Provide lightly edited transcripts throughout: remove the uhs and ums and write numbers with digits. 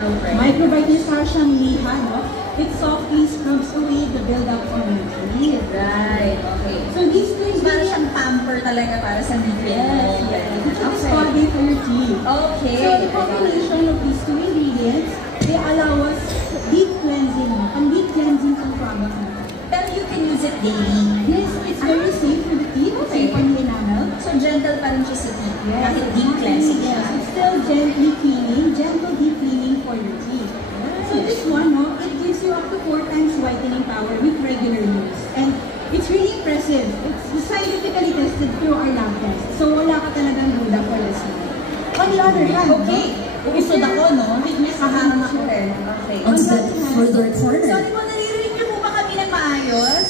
Microbitis para siyang liha, no? It softly scrubs away the build-up on your teeth. Right, okay. So these two ingredients... Para siyang pamper talaga para sa ngipin. Yes. It's a body for your teeth. Okay. So the combination of these two ingredients, they allow us deep cleansing. Ang deep cleansing ng product mo. Pero you can use it daily. Yes, it's very safe for the teeth. Safe on the enamel. So gentle pa rin siya sa teeth. Yes. Kahit deep cleansing siya. Yes, it's still gently cleaning, gentle deep cleaning for your teeth. So this one, no, it gives you up to 4 times whitening power with regular use. And it's really impressive. It's scientifically tested through our lab test. So wala ka talagang duda for listening. On the other hand, okay. Usod ako, no? Nakaharang ako rin. Okay. On the further corner. Sorry mo, naririnig niyo po ba kami ng maayos?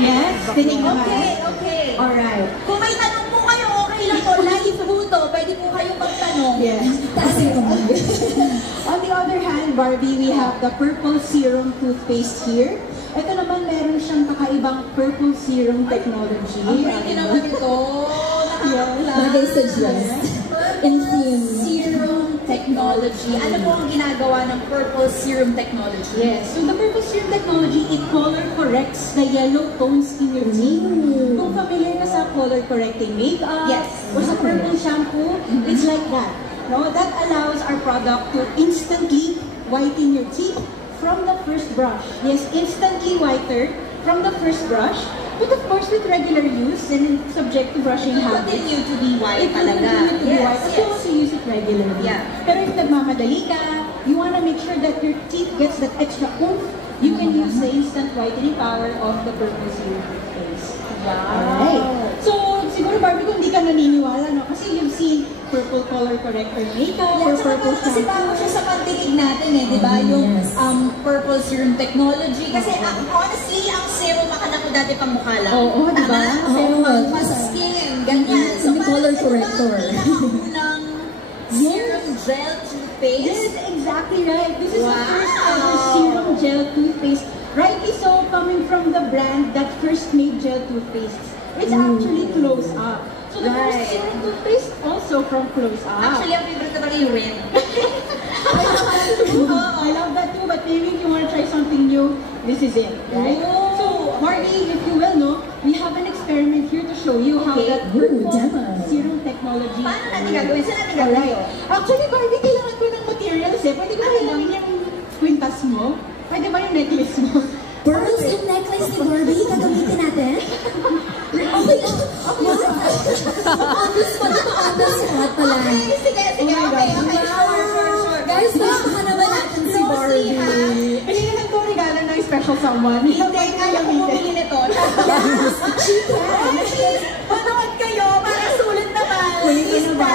yes, tinig naman. Okay. Alright. Kung may tanong po kayo, okay lang po. Live po to. Pwede po kayong magtanong. Yes. On the other hand, Barbie, we have the purple serum toothpaste here. Ito naman meron siyang kakaibang purple serum technology. Ang pretty naman ito. Bagay sa dress. In theme. Serum technology. Ano po ang ginagawa ng purple serum technology? Yes. So the purple serum technology, it color corrects the yellow tones in your teeth. Kung familiar ka sa color correcting makeup, Yes. or sa purple shampoo, it's like that. No, that allows our product to instantly whiten your teeth from the first brush. Yes, instantly whiter from the first brush. But of course, with regular use and subject to brushing habits, Continue to be white it will talaga. continue to be white as Yes, long as you use it regularly. Yeah. Pero if nagmamadali ka, you want to make sure that your teeth gets that extra oomph, you can use the instant whitening power of the purple serum toothpaste. Alright. So, siguro Barbie, kung hindi ka naniniwala, no? Kasi you've seen purple color corrector makeup or purple Kasi shampoo. bago siya sa pandinig natin eh, di ba? Yung Yes. purple serum technology. Kasi honestly, ang serum akala ko dati pang mukha lang. Oo, di ba? Tama? Oo. Mas skin, ganyan. Yung color ito corrector. ang pinakaunang serum gel toothpaste. Yes, exactly right. This is Wow. the first ever serum gel toothpaste. Rightly so, coming from the brand that first made gel toothpaste. It's actually Close Up. So the Right. first serum toothpaste also from Close Up. Actually, ang favorite ko pala yung red. I love that too, but maybe if you want to try something new, this is it, right? Oh, So, Marty, if you will know, we have an experiment here to show you how Okay. that purple demo. serum technology. Paano natin gagawin? Saan natin gagawin? Alright. Actually, Barbie, kailangan ko ng materials eh. Pwede ko hilangin yung kwintas mo? Pwede ba yung necklace mo? Pearls yung necklace ni Barbie, gagamitin natin? Okay. On the spot pala. Okay, sige. Sure. Guys, baka naman natin si Barbie. Hindi naman ko regalo ng special someone. Hindi, kaya ko bumili nito. Manood kayo para sulit naman. Kulitin na ba?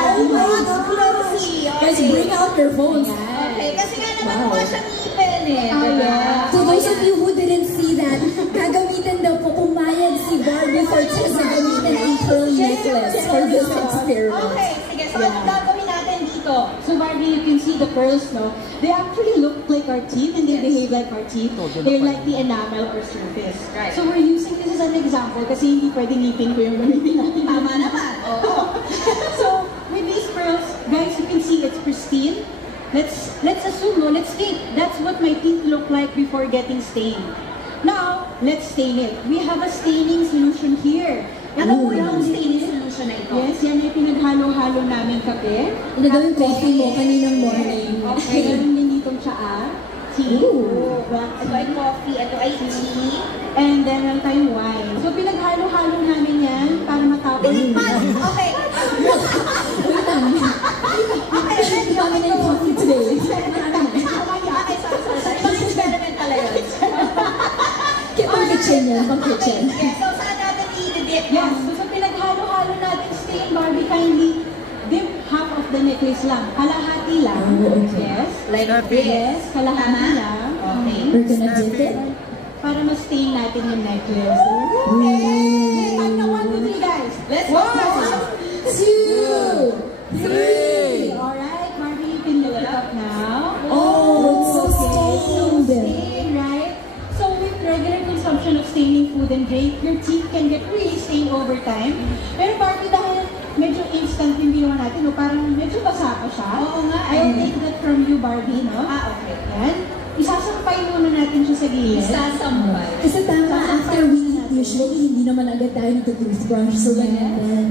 Guys, bring out your phones. Okay, kasi nga naman mukha siyang ngipin eh. Oh, diba? yeah. To those of you who didn't see that, gagamitin daw po, pumayag si Barbie for Tessa gamitin ang pearl necklace for this experiment. Okay, sige. So, anong gagawin natin dito? So Barbie, you can see the pearls, no? They actually look like our teeth and they behave like our teeth. They're like the enamel or surface. Right. So we're using this as an example kasi hindi pwedeng ngipin ko yung gamitin natin. Tama naman. Oo. So with these pearls, guys, you can see it's pristine. Let's assume, no, let's think. That's what my teeth look like before getting stained. Now, let's stain it. We have a staining solution here. Ano po yung staining solution na ito? Yes, yan ay pinaghalo-halo namin kape. Ano daw yung coffee mo kaninang morning? Okay, meron din ditong tsaa, tea, Ito ay coffee, ito ay tea. and then meron tayong wine. So pinaghalo-halo namin yan para matapos. Okay. Okay, ready. Kami na yung coffee today. Okay, sorry. Ibang experiment pala yun. Pang kitchen yan, pang kitchen. Yes, so saan natin i-dip? Yes, so sa pinaghalo-halo natin stain, Barbie, kindly dip half of the necklace lang. Kalahati lang. Oh, okay. Yes. Like this. Yes, kalahati Tama? lang. Okay. We're gonna dip it. Para ma-stain natin yung necklace. Okay. Time na 1, 2, 3, guys. Let's go. 1, 2, 3. Alright, Barbie, you can look it up now. Oh, it's so stained. Stain, right? So with regular consumption of staining food and drink, your teeth can get really stained over time. Pero Barbie, dahil medyo instant yung ginawa natin, no? Parang medyo basa pa siya. Oo nga. I'll take that from you, Barbie, no? Ayan. Isasampay muna natin siya sa gilid. Sasampay. Kasi tama, after we eat, usually hindi naman agad tayo nag-toothbrush. So, ganyan din.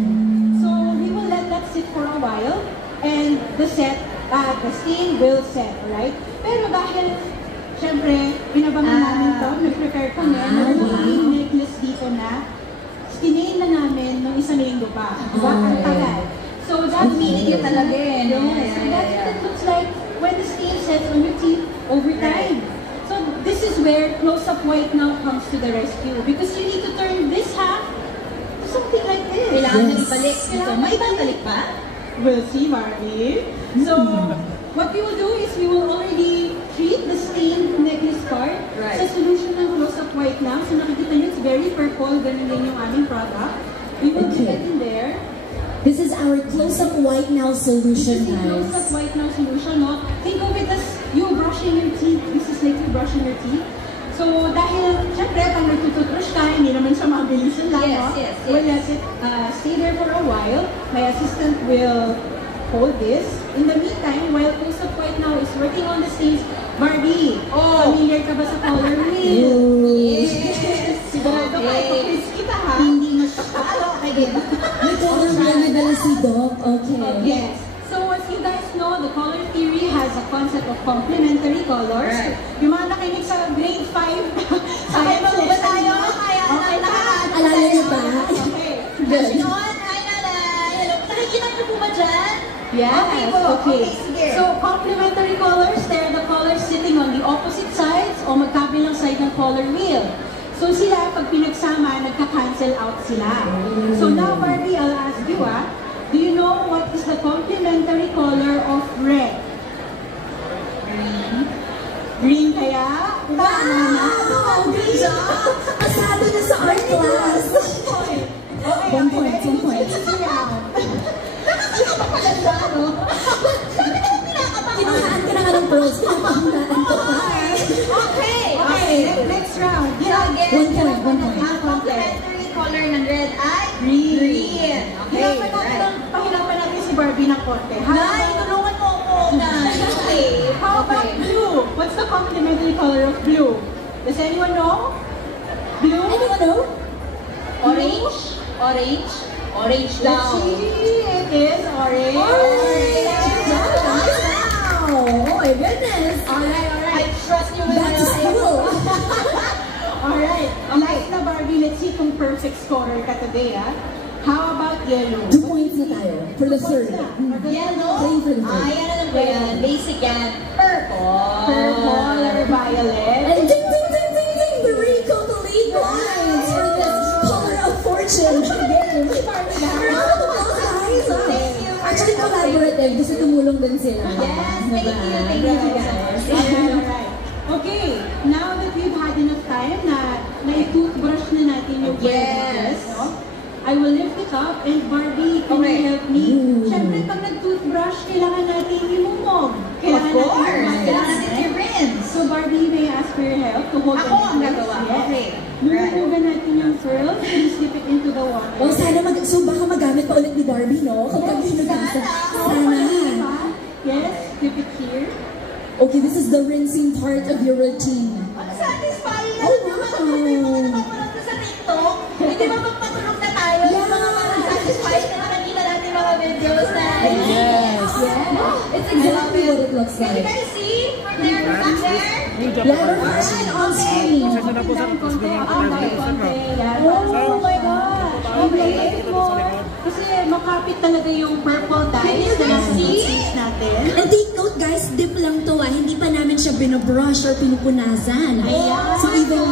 So we will let that sit for a while and the stain will set, right? Pero dahil, syempre, binabangan namin to, nag-prepare kami, meron yung necklace dito na stinain na namin nung isang linggo pa. Diba? Ang tagal. So that meaning Meaning talaga eh. No? Yes, and that's what it looks like when the stain sets on your teeth over time. So this is where close-up white now comes to the rescue because you need to turn this half to something like this. Kailangan Yes. na ibalik dito. May ibabalik pa? We'll see, Barbie. So what we will do is we will already treat the stained necklace part Right. sa solution ng close-up white now. So nakikita niyo, it's very purple. Ganun din yung aming product. We will put Okay. it in there. This is our close-up white now This solution, is the close-up guys. white now solution, no? Think of it as you brushing your teeth. This is like you brushing your teeth. So, dahil, syempre, pag nagtututbrush ka, hindi naman siya mabilisan lang, Yes, no? yes, yes. We'll let it stay there for a while. My assistant will hold this. In the meantime, while close-up white now is working on the stains, Barbie, familiar ka ba sa color wheel? Yes. Sigurado ka, Okay. ito kita ha? Hindi masyado. Okay, di ba? May color wheel na dala si Doc. Okay. Yes. So as you guys know, the color theory has a concept of complementary colors. Right. Yung mga nakinig sa grade 5, Sabay ba ba tayo? Kaya Okay, lahat. Alala niyo ba? Okay. Good. Ganon, hi nanay. Hello, nakikinig niyo po ba dyan? Yes. Okay po. Okay, sige. So complementary colors, they're the colors sitting on the opposite sides o magkabilang side ng color wheel. So sila, pag pinagsama, nagka-cancel out sila. So now, Barbie, I'll ask you, do you know what is the complementary color of red? Green kaya? Wow! Good job! Pasado na sa art class! Okay, 1 point, 1 point. Kinuhaan ka na nga ng pros, pinapahandaan ko pa. Okay, next round. So again, 1 point, 1 point. ang complementary color ng red ay Green. Okay, Pahirapan natin si Barbie ng konti. Nay, tulungan mo ako, Nay. Okay. How about blue? What's the complementary color of blue? Does anyone know? Blue? Anyone know? Orange? Orange? Orange Let's daw. see. It is orange. Wow! Oh my goodness! Alright. I trust you with Back to school! Alright. Last na Barbie, let's see kung perfect scorer ka today, How about yellow? 2 points na tayo for the third. Yellow? Playing for the third. Ay, ano ba yan? Basic yan. Purple. Purple or violet? And ding ding ding ding ding! The Rico the lead lines for this color of fortune game. Round of applause, guys! Thank you. Actually, collaborative kasi tumulong din sila. Yes, thank you guys. Alright. Okay, now that we've had enough time na na-toothbrush na natin yung Yes. no? I will lift it up and Barbie, can Okay. you help me? Ooh. Siyempre, pag nag-toothbrush, kailangan natin imumog. Of course. Kailangan natin i-rinse. So Barbie, may I ask for your help to hold Ako ang the gagawa. Yes. Okay. Right. Lulugan natin yung curls and slip it into the water. Oh, sana so baka magamit pa ulit ni Barbie, no? Kapag ginagasa. Sana. Yes, slip it here. Okay, this is the rinsing part of your routine. Ang satisfying na Oh, naman. wow. May mga napapanood ko sa TikTok. Hindi ba magpatulog na tayo? Yung mga parang satisfying na nakakita natin mga videos na. Yes. It's exactly what it looks Can you like. guys see from there to back there? Letter version on screen. Oh my gosh! Ang galing mo! Kasi makapit talaga yung purple dyes na nasa face natin. And take note guys, dip lang to hindi pa namin siya binabrush or pinupunasan. Ayan. So even,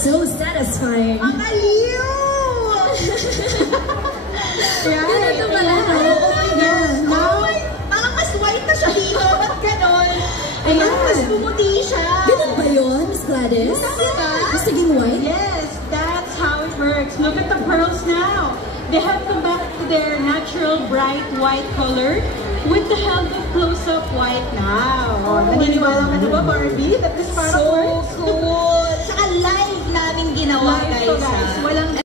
so satisfying. Ang aliw! Ganun ito pala. Yes, now, Parang mas white na siya dito. Ba't ganon? Ayan. Parang mas pumuti siya. Ganun ba yun, Miss Gladys? Diba? Mas naging white? yes, that's how it works. Look at the pearls now. They have come back to their natural bright white color with the help of close-up white now. Naniniwala ka na ba, Barbie, that this product So works? cool! Saka live namin ginawa, Live guys. to, guys. Walang